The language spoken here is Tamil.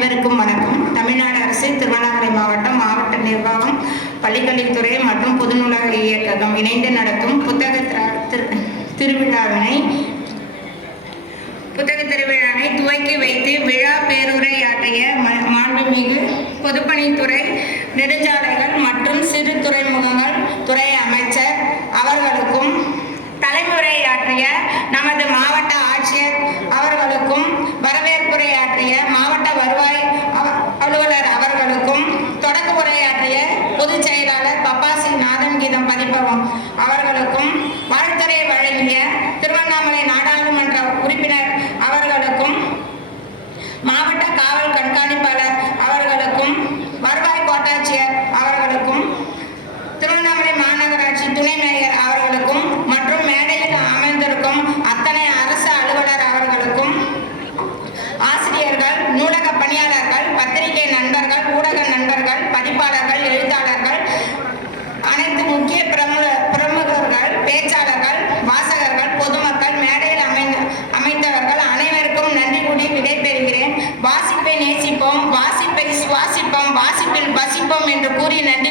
அனைவருக்கும் வணக்கம். தமிழ்நாடு அரசு திருவண்ணாமலை மாவட்ட நிர்வாகம், பள்ளிக்கல்வித்துறை மற்றும் பொது நூலக இயக்ககம் இணைந்து நடத்தும் புத்தக திருவிழாவினை துவக்கி வைத்து விழா பேருரையாற்றிய மாண்புமிகு பொதுப்பணித்துறை, நெடுஞ்சாலைகள் மற்றும் சிறு துறைமுகங்கள் துறை அமைச்சர் அவர்களுக்கும், தலைமுறையாற்றிய நமது மாவட்ட ஆட்சியர் அவர்களுக்கும், வரவேற்புரையாற்றிய மாவட்ட வருவாய் அலுவலர் அவர்களுக்கும், தொடக்க உரையாற்றிய பொதுச் செயலாளர் பப்பாசி நாதன்கீதம் பதிப்பகம் அவர்களுக்கும், வாழ்த்துரை வழங்கிய திருவண்ணாமலை நாடாளுமன்ற உறுப்பினர் அவர்களுக்கும், மாவட்ட காவல் கண்காணிப்பாளர் அவர்களுக்கும், வருவாய் கோட்டாட்சியர் அவர்களுக்கும், திருவண்ணாமலை மாநகராட்சி துணை மேயர் அவர்களுக்கும் மற்றும் மேடையில் அமர்ந்திருக்கும் அத்தனை அரசு அலுவலர் அவர்களுக்கும், ஆசிரியர்கள், நூலக பணியாளர்கள், பத்திரிகை நண்பர்கள், ஊடக நண்பர்கள், பதிப்பாளர்கள், எழுத்தாளர்கள், அனைத்து முக்கிய பிரமுகர்கள், பேச்சாளர்கள், வாசகர்கள், பொதுமக்கள், மேடையில் அமைந்தவர்கள் அனைவருக்கும் நன்றி கூறி விடைபெறுகிறேன். வாசிப்பை நேசிப்போம், வாசிப்பை சுவாசிப்போம், வாசிப்பில் வசிப்போம் என்று கூறி நன்றி